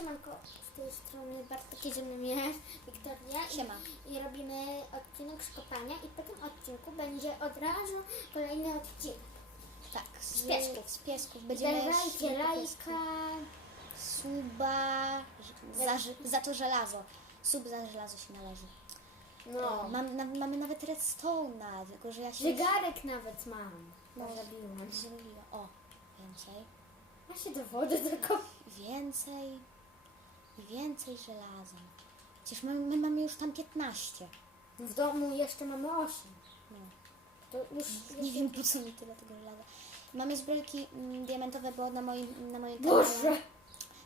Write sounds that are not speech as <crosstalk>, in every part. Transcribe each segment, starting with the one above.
siemanko, z tej strony Bartek mną jest Wiktoria i- Siema. i robimy odcinek szkopania i po tym odcinku będzie od razu kolejny odcinek. Tak, z Z- piesków, z piesków. Będziemy Dawajcie szli po piesku. lajka. Suba za, za to żelazo. Sub za żelazo się należy. No, E, Mam, na, mamy nawet redstone'a, tylko że ja się... zegarek nawet mam. No, No, zabiłam. Zrobiła. O, więcej. Ja się do wody tylko... Więcej. I więcej żelaza. Przecież my, my mamy już tam 15. W domu jeszcze mamy 8. No. To już... Nie wiem po co mi tyle tego żelaza. Mamy zbrojki mm, diamentowe, bo na moim, na moim kanale... Boże!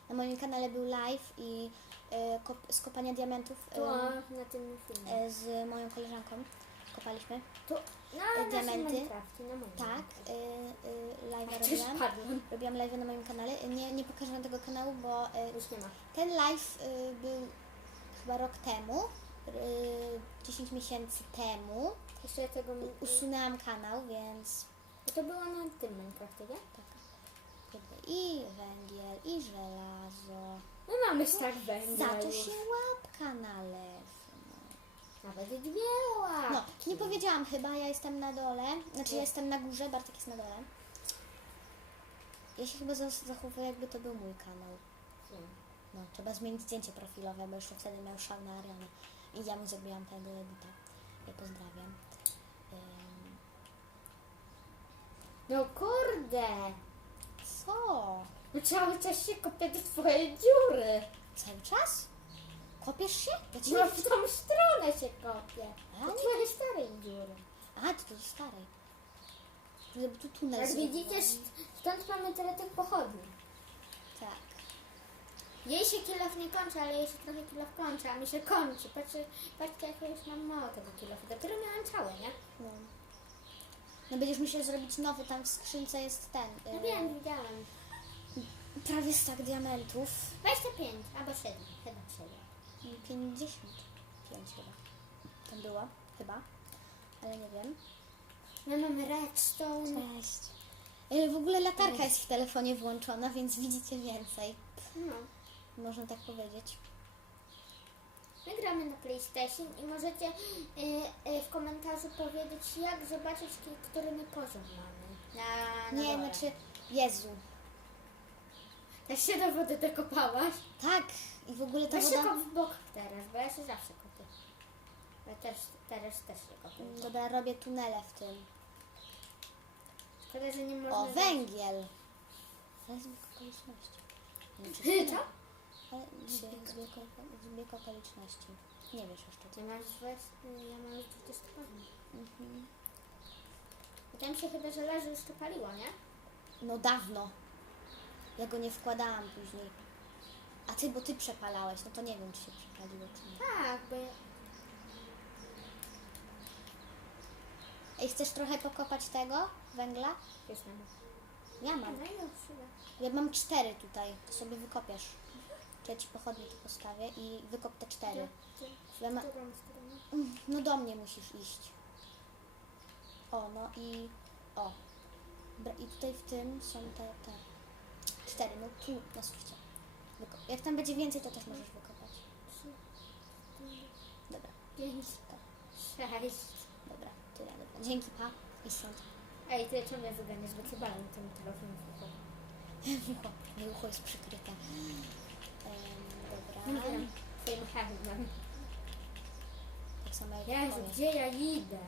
Na moim kanale był live i e, kop, z kopania diamentów e, To na tym filmie. e, z moją koleżanką kopaliśmy. To na naszym diamenty. Minecrafcie, na moim. Tak, e, e, live'a robiłam. padłem. Robiłam live na moim kanale. E, Nie, nie pokażę wam tego kanału, bo e, Już nie ma. ten live e, był chyba rok temu, e, 10 miesięcy temu. Jeszcze tego... Usunęłam kanał, więc To było na tym Minecrafcie, nie? tak. I węgiel, i żelazo. No mamy tak węgla Za to się łapka należy. Nawet dwie łapki. No, nie powiedziałam chyba, ja jestem na dole, znaczy ja jestem na górze, Bartek jest na dole. Ja się chyba zas- zachowuję jakby to był mój kanał. No, trzeba zmienić zdjęcie profilowe, bo jeszcze wtedy miał szał na Arianę. I ja mu zrobiłam tego edita. Ja pozdrawiam. Ym, No kurde. co? No cały czas się kopię do twojej dziury. Cały czas? Kopiesz się? Ja ci No w tą stronę się kopię. A, Do nie. twojej starej dziury. A, ty to do starej. Żeby tu tunel Jak zrobić. widzicie, stąd mamy tyle tych pochodni. Tak. Jej się kilof nie kończy, ale jej się trochę kilof kończy, a mi się kończy. Patrzcie, patrzcie jak ja już mam mało tego kilofu. Dopiero miałam całe, nie? No. No będziesz musiał zrobić nowy, tam w skrzynce jest ten. No y, wiem, widziałam. Prawie stak diamentów. 25 albo 7. Chyba 7. 55 chyba. Tam było, chyba. Ale nie wiem. My mamy redstone. Cześć. Y, W ogóle latarka jest w telefonie włączona, więc widzicie więcej. No. Można tak powiedzieć. My gramy na PlayStation i możecie y, y, w komentarzu powiedzieć, jak zobaczyć, ki- który my poziom mamy. Na, na Nie, dole. znaczy, Jezu. Też się do wody dokopałaś? Tak, i w ogóle ta Weź się woda... kop w bok teraz, bo ja się zawsze kopię. Ja też, teraz też się kopię. Dobra, robię tunele w tym. Szkoda, że nie można... O, węgiel! Ale zbieg okoliczności. Nie czy <laughs> co? Ale zbieg, zbieg, zbieg okoliczności. Nie wiesz jeszcze. Masz właśnie, ja mam już 20 poziom. Mhm. I tam się chyba żelazo już to paliło, nie? No dawno. Ja go nie wkładałam później. A ty, bo ty przepalałeś, no to nie wiem, czy się przepaliło, czy nie. Tak, bo ja... Ej, chcesz trochę pokopać tego węgla? Mam. Ja mam. No. Ja mam cztery tutaj, to sobie wykopiesz. Czy ja ci pochodnie tu postawię i wykop te cztery. Ja ma... Mm, No do mnie musisz iść. O, no i... O. I tutaj w tym są te, te cztery, no tu na sufcie. Wyko... Jak tam będzie więcej, to też możesz wykopać. Dobra, pięć, sześć. dobra, tyle, dobra. Dzięki, pa. I stąd. Ej, ty czemu mnie wyganiasz, bo cię balę tym telefonem w ucho. Ucho, moje ucho jest przykryte. Em, Nie dobra. wiem, twoim hełmem. Tak samo jak Jezu, twoje. gdzie ja idę?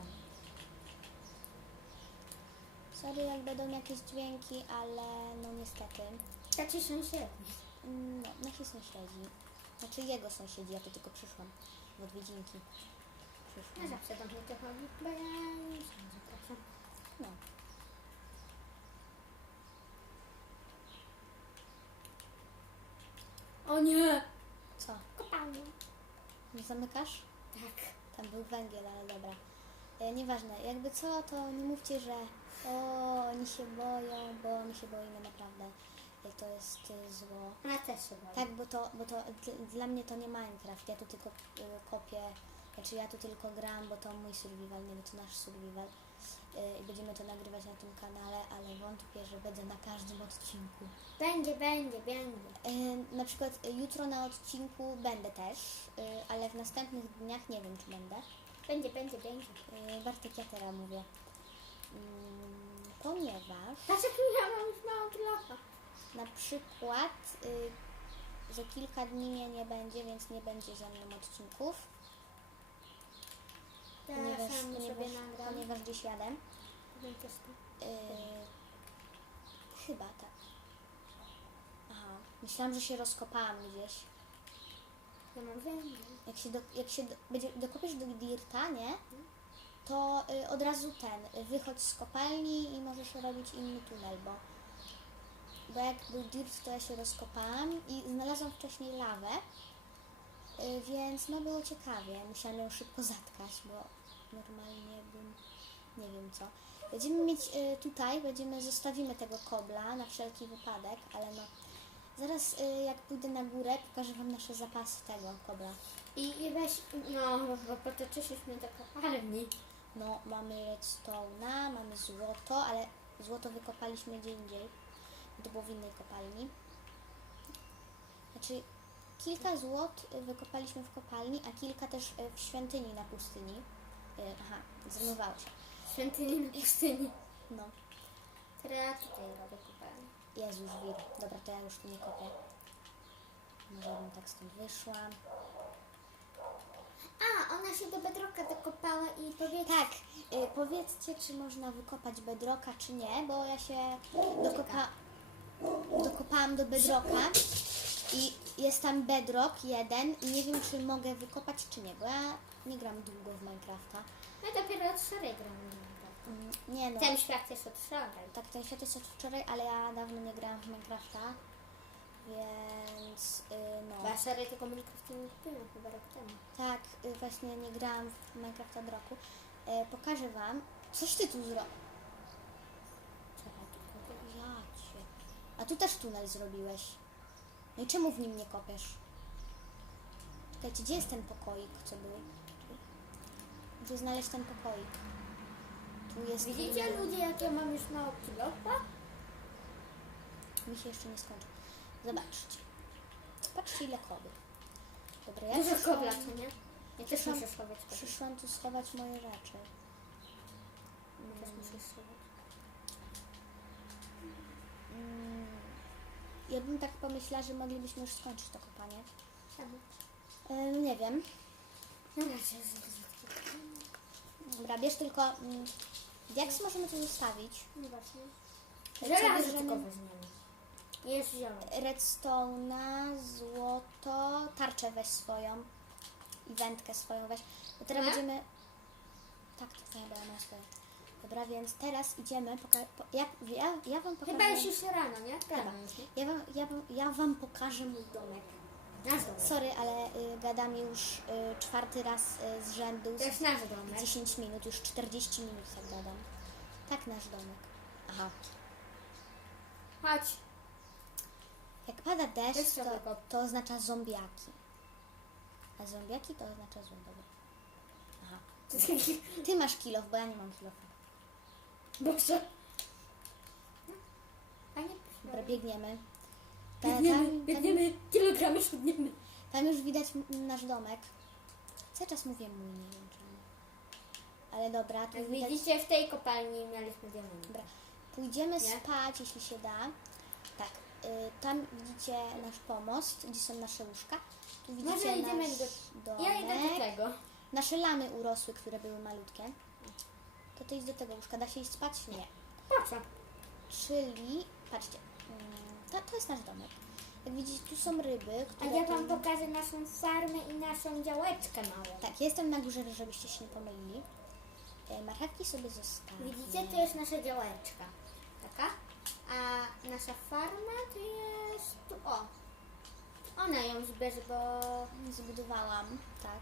Sorry, jak będą jakieś dźwięki, ale no niestety. Taci sąsiedzi. Mm, No, nasi sąsiedzi. Znaczy jego sąsiedzi, ja tu tylko przyszłam. W odwiedzinki. No Przyszłam. zawsze do mnie to chodzi, bo ja nie zapraszam. No. O nie! Co? Kopalnia. Nie zamykasz? Tak. Tam był węgiel, ale dobra. E, nieważne, jakby co, to nie mówcie, że o, oni się boją, bo my się boimy naprawdę. To jest e, zło. Ona też się boi. Tak, bo to, bo to dl- dla mnie to nie Minecraft. Ja tu tylko y, kopię, znaczy ja tu tylko gram, bo to mój survival, nie, to nasz survival. y, i będziemy to nagrywać na tym kanale, ale wątpię, że będzie na każdym odcinku. Będzie, będzie, będzie. Y, Na przykład y, jutro na odcinku będę też, y, ale w następnych dniach nie wiem, czy będę. Będzie, będzie, będzie. Y, Bartek, ja teraz mówię. Mm, Ponieważ Dlaczego ja mam już małą kilofę? Na przykład y, za kilka dni mnie nie będzie, więc nie będzie ze mną odcinków, Teraz ponieważ, sam ponieważ, nagram. ponieważ gdzieś jadę. To. Y, chyba tak. Aha, myślałam, że się rozkopałam gdzieś. Ja mam węgiel. Jak się, do, jak się do, będzie, dokopiesz do dirta, nie? To y, od razu ten, wychodź z kopalni i możesz robić inny tunel, bo, bo jak był dirt, to ja się rozkopałam i znalazłam wcześniej lawę, y, więc no było ciekawie. Musiałam ją szybko zatkać, bo normalnie bym, nie wiem co. Będziemy mieć y, tutaj, będziemy, zostawimy tego kobla na wszelki wypadek, ale no zaraz y, jak pójdę na górę, pokażę Wam nasze zapasy tego kobla. I, I weź, no, bo potoczyliśmy do kopalni. No, mamy redstone'a, mamy złoto, ale złoto wykopaliśmy gdzie indziej. To było w innej kopalni. Znaczy, kilka złot wykopaliśmy w kopalni, a kilka też y, w świątyni na pustyni. Y, Aha, zrymowała się. Świątyni na pustyni. No, Teraz ja tutaj robię kopalnię. jest już wir. Dobra, to ja już tu nie kopię. Może bym tak stąd wyszła. A, ona się do bedrocka dokopała i powiedz... Tak, y, powiedzcie, czy można wykopać bedroka, czy nie, bo ja się dokopa, dokopałam do bedroka i jest tam bedrock jeden i nie wiem, czy mogę wykopać, czy nie, bo ja nie gram długo w Minecrafta. My dopiero od wczoraj gramy. Mm, Nie no, Ten świat jest od wczoraj. tak ten świat jest od wczoraj, ale ja dawno nie grałam w Minecrafta, więc y, no. Bo ja wczoraj tylko Minecraft nie kupiłam, chyba rok temu. Tak, y, właśnie nie grałam w Minecrafta od roku. E, pokażę wam, coś ty tu zrobił. Czekaj, tylko to- Ja cię. A tu też tunel zrobiłeś. No i czemu w nim nie kopiesz? Czekajcie, gdzie jest ten pokoik, co był? Gdzie znaleźć ten pokoik? Tu jest... Widzicie ludzie, jak ja mam już mało kilofa? Mi się jeszcze nie skończy. Zobaczcie. Patrzcie ile kobry. Dobra, ja Dużo kobla, nie? Ja też muszę schować przyszłam tu schować moje rzeczy. Ja też muszę schować. Mm, ja bym tak pomyślała, że moglibyśmy już skończyć to kopanie. Czemu? E, nie wiem. Dobra, bierz tylko... Mm, diaks możemy tu zostawić. No właśnie. Żelazo tylko weźmiemy. Jest redstone'a, złoto, tarczę weź swoją i wędkę swoją weź. Bo teraz Tak? będziemy... Tak, to twoja była na swoje. Dobra, więc teraz idziemy, poka- po, ja, ja, ja wam pokażę... Chyba już już rano, nie? Rano nie? Ja wam, ja, wam, ja wam pokażę mój domek. Nasz domek. Sorry, ale y, gadam już y, czwarty raz y, z rzędu. To jest nasz domek. 10 minut, już 40 minut tak gadam. Tak, nasz domek. Aha. Chodź. Jak pada deszcz, to, to oznacza zombiaki. A zombiaki to oznacza złe. Aha. Ty masz kilof, bo ja nie mam kilofa. Boże. Fajnie Dobra, biegniemy. Ta, Biegniemy, tam, tam, biegniemy, kilogramy szudniemy. tam już widać m- nasz domek. Cały czas mówię mój, nie wiem czemu. Ale dobra, tu Jak widać... widzicie, w tej kopalni mieliśmy diament. Dobra, pójdziemy Nie? spać, jeśli się da. Tak, y, tam widzicie nasz pomost, gdzie są nasze łóżka. Tu widzicie Może idziemy nasz do- domek. Ja idę do tego. Nasze lamy urosły, które były malutkie. To to idź do tego łóżka. Da się iść spać? Nie. Co? Czyli, patrzcie, mm, to, to jest nasz domek. Jak widzicie, tu są ryby, A które... ja wam pokażę naszą farmę i naszą działeczkę małą. Tak, jestem na górze, żebyście się nie pomylili. E, Marchewki sobie zostawię. Widzicie, to jest nasza działeczka. Taka. A nasza farma to jest tu, o. Ona ją zbierze, bo Zbudowałam, tak.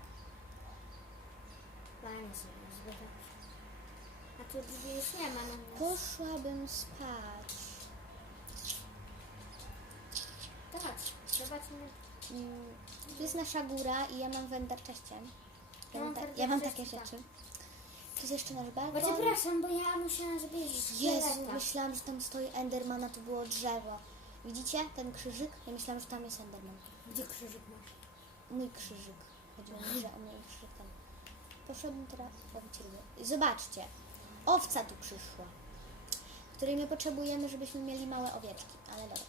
fajnie sobie zbierze. A tu drzwi już nie ma na nas. Poszłabym spać. To chodź, zobaczmy. Mm, Tu jest nasza góra i ja mam wędar cześciem. Ja, mam ta, ja mam takie tak. rzeczy. To jest jeszcze nasz Bo balkon. przepraszam, bo ja musiałam zrobić Jezu, myślałam, że tam stoi Enderman, a to było drzewo. Widzicie ten krzyżyk? Ja myślałam, że tam jest Enderman. Gdzie krzyżyk masz? Mój krzyżyk. Chodziło mi, że mój krzyżyk tam. Poszedłem teraz łowić ryby. Zobaczcie, owca tu przyszła, której my potrzebujemy, żebyśmy mieli małe owieczki. Ale dobra.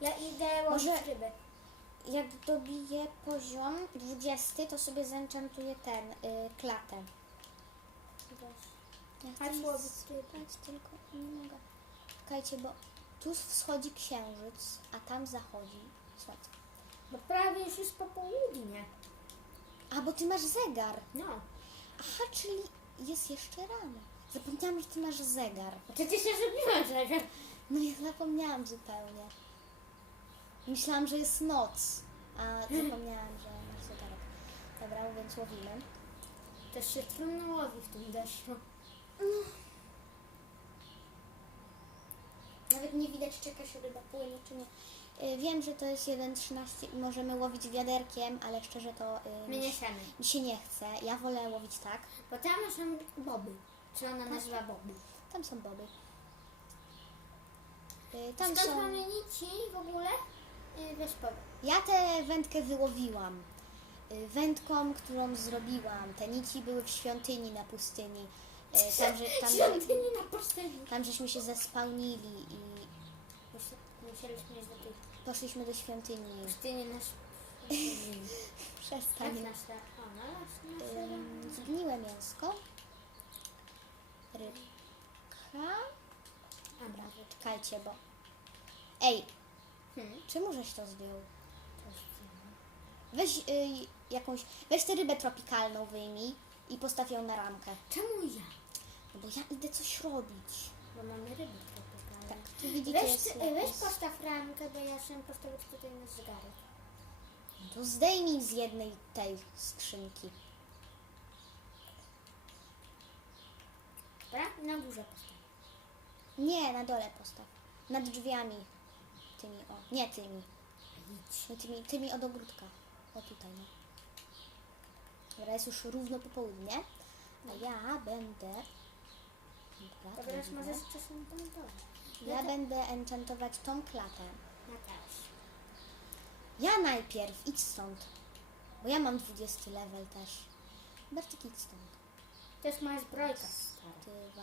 Ja idę łowić Może- ryby. Jak dobiję poziom 20, to sobie zenchantuję ten, y, klatę. Ja chcę Chodź łowić ryby. spać, tylko nie mogę. Czekajcie, bo tu wschodzi księżyc, a tam zachodzi słońce. Bo prawie już jest popołudnie. A, bo ty masz zegar. No. Aha, czyli jest jeszcze rano. Zapomniałam, że ty masz zegar. Przecież ja zrobiłam zegar. No ja zapomniałam zupełnie. Myślałam, że jest noc, a <gasps> zapomniałam, że masz zegarek. Dobra, więc łowimy. Też się trudno łowi w tym deszczu. Nawet nie widać, czy jakaś ryba płynie, czy nie. Y, Wiem, że to jest 1.13 i możemy łowić wiaderkiem, ale szczerze to y, My mi, nie się- siemy. mi się nie chce. Ja wolę łowić tak. Bo tam są boby. Czy ona nazywa boby? Tam są boby. Y, Tam Skąd są... mamy nici w ogóle? Weź powiedz. Ja tę wędkę wyłowiłam. Y, Wędką, którą zrobiłam. Te nici były w świątyni na pustyni. Y, Tam, że, tam, <laughs> Świątyni na pustyni. tam żeśmy się zespełnili i Musieliśmy iść do tej poszliśmy do świątyni. pustyni na <laughs> Przestań. nasza? O, no nasza. Ym, Zgniłe mięsko. Rybka. Dobra, czekajcie, bo... Ej, Hmm. czemu żeś to zdjął? Weź y, jakąś... Weź tę rybę tropikalną wyjmij i postaw ją na ramkę. Czemu ja? No bo ja idę coś robić. Bo mamy ryby. Tak, tu widzicie Weź, jest ty, weź napis. postaw ramkę, bo ja chciałam postawić tutaj na zegarek. To zdejmij z jednej tej skrzynki. Dobra? Na górze postaw. Nie, na dole postaw. Nad drzwiami. Tymi, o. Nie tymi. Nie tymi, tymi od ogródka. O tutaj, no. Dobra, jest już równo popołudnie. A ja będę... Dobra, widzę. możesz czasem dole. Ja Ja, będę enchantować tą klatę. ja też. Ja najpierw, idź stąd. Bo ja mam 20 level też. Bartek, idź stąd. To jest moja zbrojka. Dwa,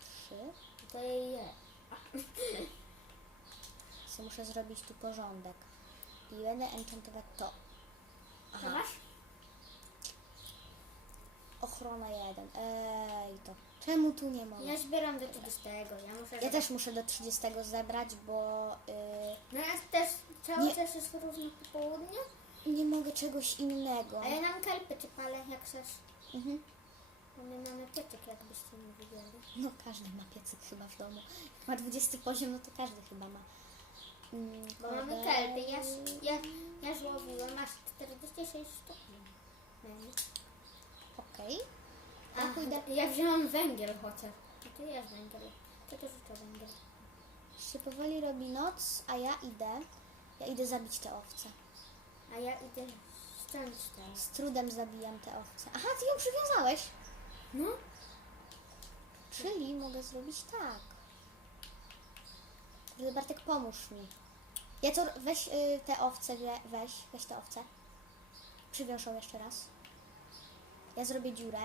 trzy. To je. <laughs> So muszę zrobić tu porządek. I będę enchantować to. Masz? Ochrona jeden. Ej, to. Czemu tu nie mogę? Ja zbieram do 30. Ja muszę. Ja też muszę do 30 zebrać, bo yy, No ja też cały Nie. czas jest równo po południu. nie mogę czegoś innego. A ja nam kelpy czy palę jak chcesz. Mhm. Bo my mamy pieczek, jakbyście nie widzieli. No każdy ma piecyk chyba w domu. Jak ma 20 poziom, no to każdy chyba ma. Mm, Bo mamy kelpy. Ja, ja, ja złowiłam masz 46 sztuk. Mamy. Okej. A, Ja wziąłam węgiel chociaż. A tu jest węgiel. To też rzucę węgiel. Się powoli robi noc, a ja idę. Ja idę zabić te owce. A ja idę ściąć teraz. Z trudem zabijam te owce. Aha, ty ją przywiązałeś. No? Czyli mogę zrobić tak. Kurde, Bartek, pomóż mi. Ja to weź y, te owce, we- weź, weź te owce. Przywiąż ją jeszcze raz. Ja zrobię dziurę.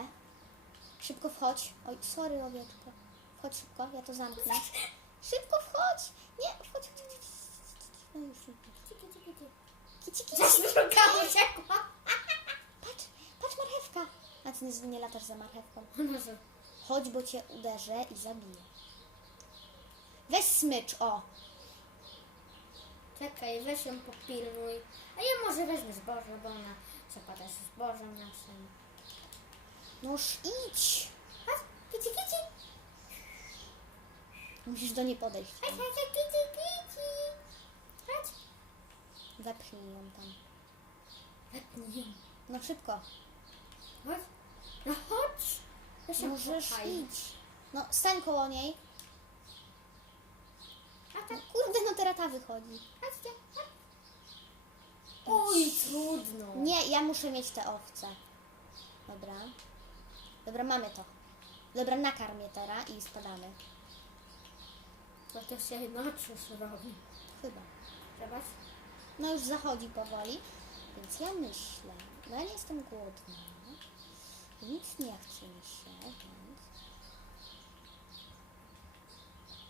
Szybko wchodź. Oj, sorry, owieczko. Wchodź szybko, ja to zamknę. Szybko wchodź! Nie, wchodź, wchodź, wchodź. No już, już. Kici, kici. Uciekła. Patrz, patrz marchewka. A ty nie, nie latasz za marchewką. No co? Chodź, bo cię uderzę i zabiję. Weź smycz, o. Czekaj, weź ją popilnuj. A ja może wezmę zboże, bo ona zapada z zbożem naszym. Noż idź. Chodź, kici, kici. Musisz do niej podejść. Chodź, chodź, kici, kici. Chodź. Wepchnij ją tam. Nie. No szybko. Chodź. No chodź. Ja się Możesz idź. No stań koło niej. No, kurde, no teraz ta wychodzi. chodźcie. chodź. Oj, trudno. Nie, ja muszę mieć te owce. Dobra. Dobra, mamy to. Dobra, nakarm je teraz i spadamy. Bo to się nocy robi. Chyba. Zobacz. No już zachodzi powoli, więc ja myślę, no ja nie jestem głodna, nic nie chce mi się, więc...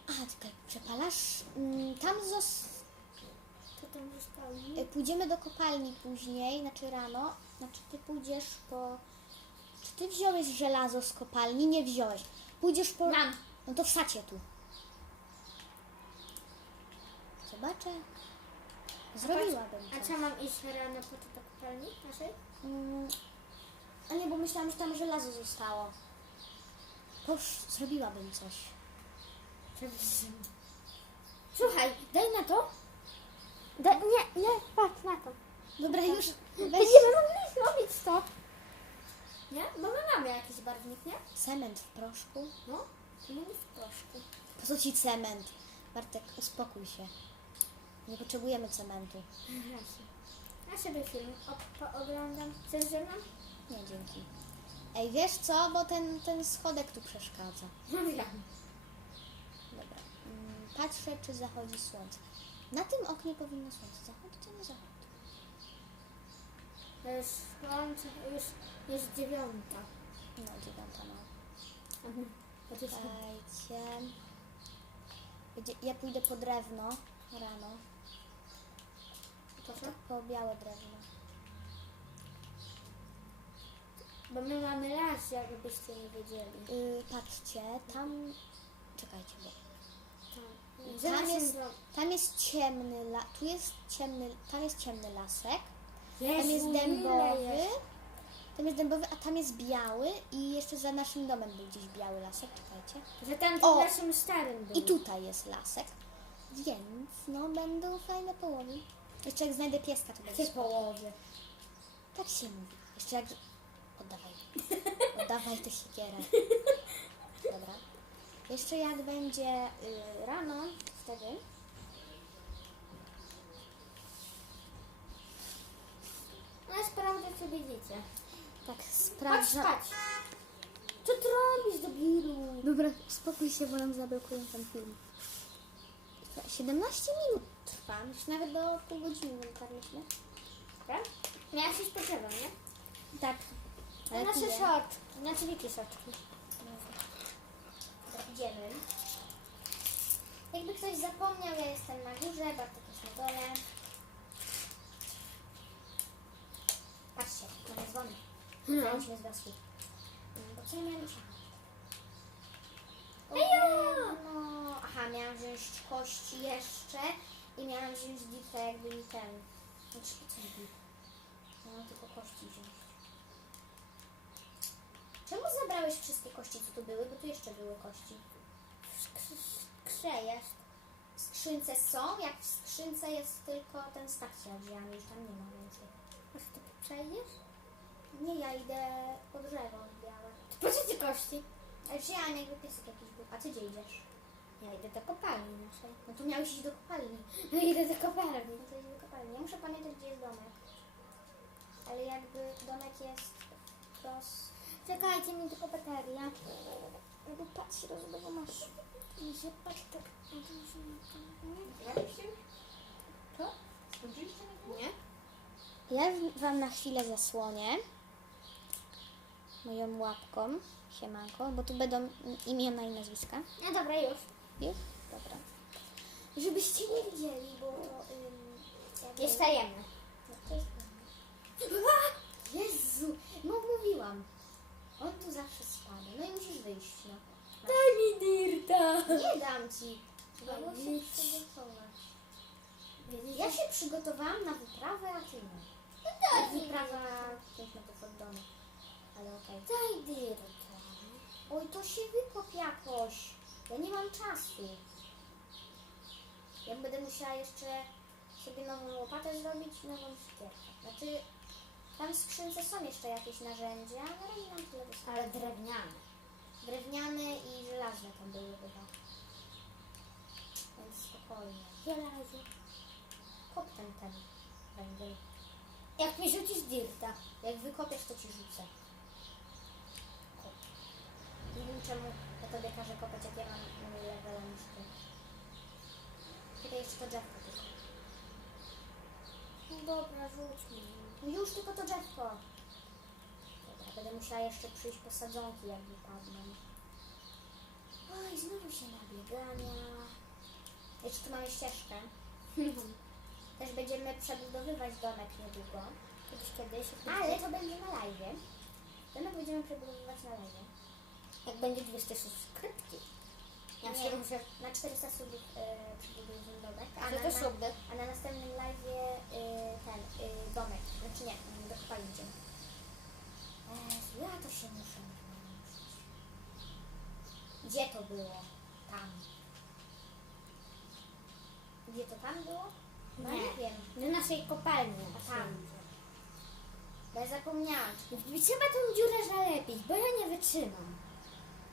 A, czekaj, przepalasz? Mm, Tam zos... Co tam zostało? y, pójdziemy do kopalni później, znaczy rano, znaczy ty pójdziesz po... Ty wziąłeś żelazo z kopalni? Nie wziąłeś. Pójdziesz po... Mam. No to wsadź je tu. Zobaczę. Zrobiłabym A to. co mam iść rano po to do kopalni naszej? Mm, a nie, bo myślałam, że tam żelazo zostało. Posz, zrobiłabym coś. Słuchaj, daj na to. Da, nie, nie, patrz na to. Dobra, już weź Będziemy mogli zrobić to. Nie? Bo my mamy jakiś barwnik, nie? cement w proszku. No. My nie w proszku. Po co ci cement? Bartek, uspokój się. Nie potrzebujemy cementu. Ja sobie film o- pooglądam. Chcesz ze mną? Nie, dzięki. Ej, wiesz co? Bo ten, ten schodek tu przeszkadza. No wiem. Dobra. Mm, Patrzę, czy zachodzi słońce. Na tym oknie powinno słońce zachodzić, a nie zachodzić. Słońce, już jest dziewiąta. No, dziewiąta, no. Jest Czekajcie. Będzie, ja pójdę po drewno rano. to? Tak, po białe drewno. Bo my mamy las, jakbyście nie wiedzieli. Yy, patrzcie, tam... Czekajcie, bo... Tam, Tam jest, tam jest ciemny la... Tu jest ciemny... Tam jest ciemny lasek. Tam jest dębowy. Tam jest dębowy, a tam jest biały i jeszcze za naszym domem był gdzieś biały lasek, czekajcie. Że tam O! naszym starym był. I tutaj jest lasek, więc no będą fajne połowy. Jeszcze jak znajdę pieska, to będzie Jakie połowy? Tak się mówi. Jeszcze jak... Oddawaj. <laughs> Oddawaj tę siekierę. <laughs> Dobra. Jeszcze jak będzie y, rano, wtedy... No sprawdzę, co widzicie. Tak, sprawdzam. patrz. Co ty robisz, debilu? Dobra, spokój się, bo nam zablokują ten film. 17 minut trwa. Już nawet do pół godziny dotarliśmy. Tak? Miałam się spodziewał, nie? Tak. Ale nasze tyle. soczki. Znaczy wielkie. Dobra, Idziemy. Jakby ktoś zapomniał, ja jestem na górze, Bartek jest na dole. Patrzcie, mamy dzwony. No. Zajęliśmy z wioski. Mm, Bo co ja miałam dzisiaj? Ejo! No, aha, miałam wziąć kości jeszcze i miałam wziąć ditę jakby mi ten. Znaczy, co mi Miałam tylko kości wziąć. Czemu zabrałeś wszystkie kości, co tu były? Bo tu jeszcze były kości. Jest. W skrzynce są, jak w skrzynce jest tylko ten stak z drzwiami, już tam nie ma więcej. Przejdziesz? Nie, ja idę po drzewo białe. Po co ci kości? Ale wzięłam jakby piesek jakiś był. A ty gdzie idziesz? Ja idę do kopalni naszej. No to miałeś iść do kopalni. No idę do kopalni. No to idź do kopalni. Ja muszę pamiętać, gdzie jest domek. Ale jakby domek jest prost... Czekajcie mi tylko bateria. Jakby patrz, rozbudowo masz. Mi się patrz tak. Co? Nie? Ja wam na chwilę zasłonię moją łapką, siemanko, bo tu będą imiona i nazwiska. No dobra, już. Już? Dobra. Żebyście nie widzieli, bo to... Ym, Jest tajemne. No. Jezu, no mówiłam. On tu zawsze spada. No i musisz wyjść, no. Daj mi dirta. Nie dam ci. Się Nic. przygotować. Ja się przygotowałam na wyprawę, a ty nie. No Wyprawa 5 metrów od domu. Ale okej. Daj dirta. Oj, to się wykop jakoś. Ja nie mam czasu. Ja będę musiała jeszcze sobie nową łopatę zrobić i nową siekierkę. Znaczy, tam w skrzynce są jeszcze jakieś narzędzia, ale na razie mam tyle. Ale drewniane. Drewniane i żelazne tam były chyba. Więc spokojnie. Żelazo. Kop ten ten węgiel. Jak mi rzucisz dirta. Jak wykopiesz, to ci rzucę. Kop. Nie wiem czemu ja tobie każę kopać, jak ja mam levela niż ty. Tutaj jeszcze to drzewko tylko. No dobra, rzuć mi. Już tylko to drzewko. Dobra, będę musiała jeszcze przyjść po sadzonki, jak wypadną. Oj, znowu się nabiegania. Jeszcze tu mamy ścieżkę. <laughs> Też będziemy przebudowywać domek niedługo. Kiedyś, kiedyś. Ale to będzie na live. Domek będziemy przebudowywać na live. Jak będzie 200 subskrypcji. Ja Nie. się muszę... Na 400 subów yy, przebudujemy domek. A na, to na, a na następnym live yy, ten yy, domek. Znaczy nie, yy, dokopali idziemy. Jezu, ja to się muszę. Gdzie to było? Tam. Gdzie to tam było? No nie, wiem. Do naszej kopalni. A tam. Bo ja zapomniałam. Trzeba tą dziurę zalepić, bo ja nie wytrzymam.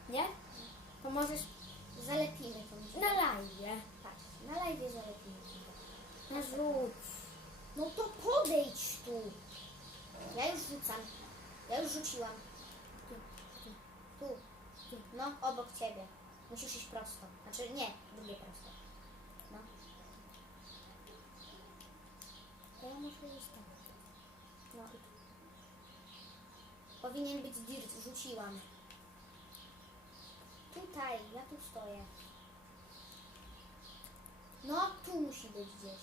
Nie? Pomożesz Zalepimy tą dziurę. na live. Patrz, na live zalepimy. Na rzuć. No to podejdź tu. Ja już rzucam. Ja już rzuciłam. Tu, tu. Tu. No, obok ciebie. Musisz iść prosto. Znaczy nie, drugie prosto. No. To ja muszę iść tam. No. Powinien być dirt, rzuciłam. Tutaj, ja tu stoję. No, tu musi być gdzieś.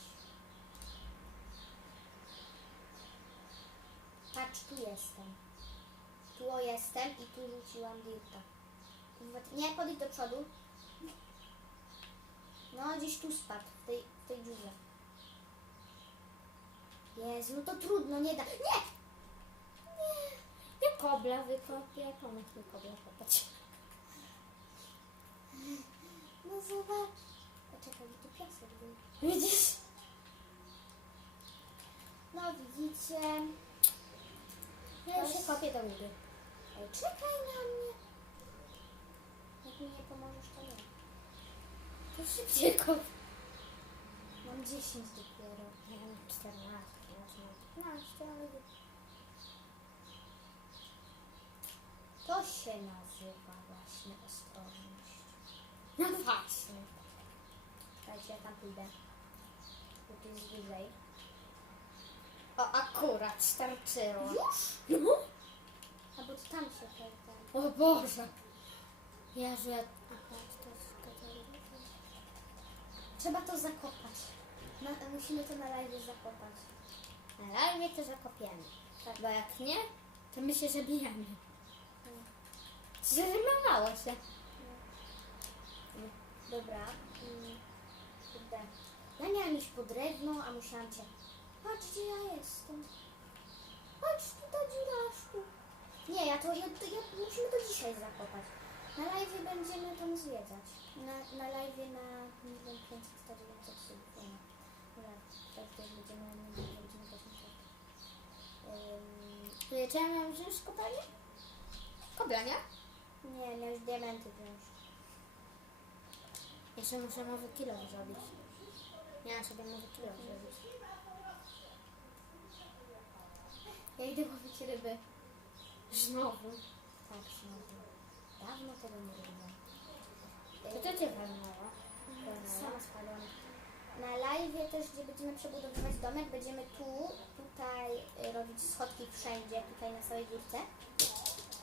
Patrz, tu jestem. Tu o jestem i tu rzuciłam dirta. Nie, podejdź do przodu. No, gdzieś tu spadł, w tej, w tej dziurze. Jezu, no to trudno, nie da. Nie! Ja kobla wykopię, pomóż mi kobla kopać. No zobacz. Poczekaj, tu piasek był. Widzisz? No widzicie. Ja już się kopię do góry. Ej, czekaj na mnie. Jak mi nie pomożesz, to nie. To szybciej kop. Mam 10 dopiero. Ja mam 14, ja mam 15, ale... To się nazywa właśnie ostrożność. No właśnie. Słuchajcie, ja tam pójdę. Bo tu jest wyżej. O, akurat starczyło. Już? No? A bo tam się ten. O Boże. Jezu, ja... Aha, to jest. Trzeba to zakopać. Musimy to na live zakopać. Na live to zakopiemy. Tak. Bo jak nie, to my się zabijamy. Zrymowało się. Dobra. Kurde. Ja miałam iść po drewno, a musiałam cię. Patrz, gdzie ja jestem. Patrz, tu ta dziura aż tu. Nie, ja to, ja, to ja, musimy to dzisiaj zakopać. Na live będziemy tam zwiedzać. Na, na live na, nie wiem, 500, 100, 900 subów. Nie ma. Dobra, tak też będziemy, nie wiem, będziemy też musieli. Ym, Czy ja miałam wziąć kopalnię? Kobla, nie? nie, miałeś diamenty wziąć. Jeszcze muszę nowy kilo zrobić. Ja sobie nowy kilo zrobić. Ja idę łowić ryby. Znowu. Tak, znowu. Dawno tego nie robiłam. To to cię walnęło. Sama spadłam. Na live też, gdzie będziemy przebudowywać domek, będziemy tu, tutaj y, robić schodki wszędzie, tutaj na całej górce.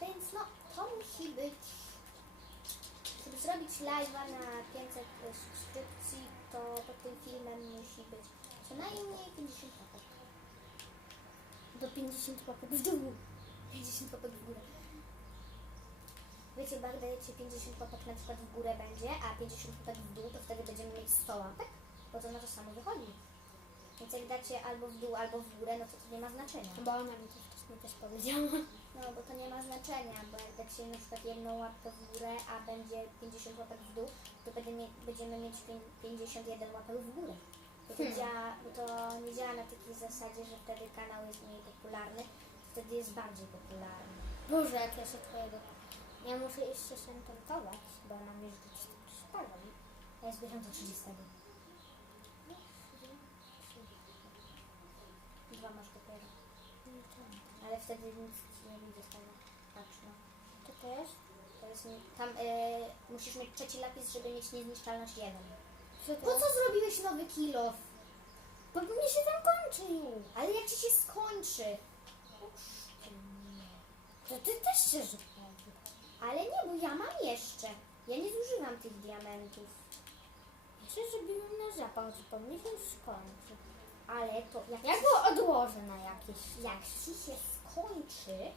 Więc no, to musi być... Żeby zrobić live'a na 500 y, subskrypcji, to pod tym filmem musi być co najmniej 50 łapek. Do 50 łapek w dół. 50 łapek w górę. Wiecie, jak dajecie 50 łapek na przykład w górę będzie, a 50 łapek w dół, to wtedy będziemy mieć 100 łapek, bo to na to samo wychodzi. Więc jak dacie albo w dół, albo w górę, no to to nie ma znaczenia. Bo ona mi to wcześniej też powiedziała. No, bo to nie ma znaczenia, bo jak dacie na przykład jedną łapkę w górę, a będzie 50 łapek w dół, to będzie mie- będziemy mieć pię- 51 łapek w górę. Bo to, Hmm. działa, bo to nie działa na takiej zasadzie, że wtedy kanał jest mniej popularny, wtedy jest bardziej popularny. Boże, jak ja się twojego... Ja muszę jeszcze się encantować, bo nam już do 4 spadło. Ja zbieram do 30. Dwa masz dopiero. Ale wtedy nic ci nie z tego. Patrz no. Co to jest? To jest, nie- tam y, musisz mieć trzeci lapis, żeby mieć niezniszczalność jeden. Co? Po co zrobiłeś nowy kilof? Bo mi się tam kończy już. Ale jak ci się skończy? To ty też się zupełnie. Ale nie, bo ja mam jeszcze. Ja nie zużywam tych diamentów. Ja się zrobiłam na zapał, mi się skończy. Ale to jak, Ja go odłożę na jakieś. jak ci się skończy,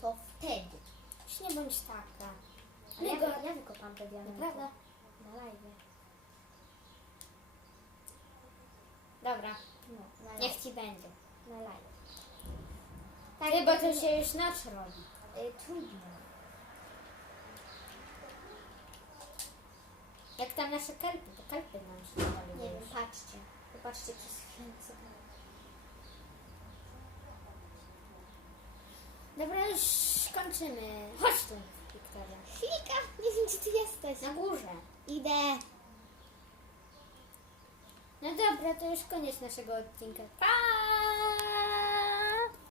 to wtedy. Już nie bądź taka. Ale ja, go- ja wykopam te diamenty. Naprawdę? Na live. Dobra, No, na live. niech ci będzie. Na live. Ty, bo to się już noc robi. Y, trudno. Jak tam nasze kelpy, to kelpy nam się Nie wiem, patrzcie. Popatrzcie przez chwilę, co tam. Dobra, już kończymy. Chodź tu, Wiktoria. Chwilka, nie wiem, gdzie ty jesteś. Na górze. Idę. No dobra, to już koniec naszego odcinka. Pa!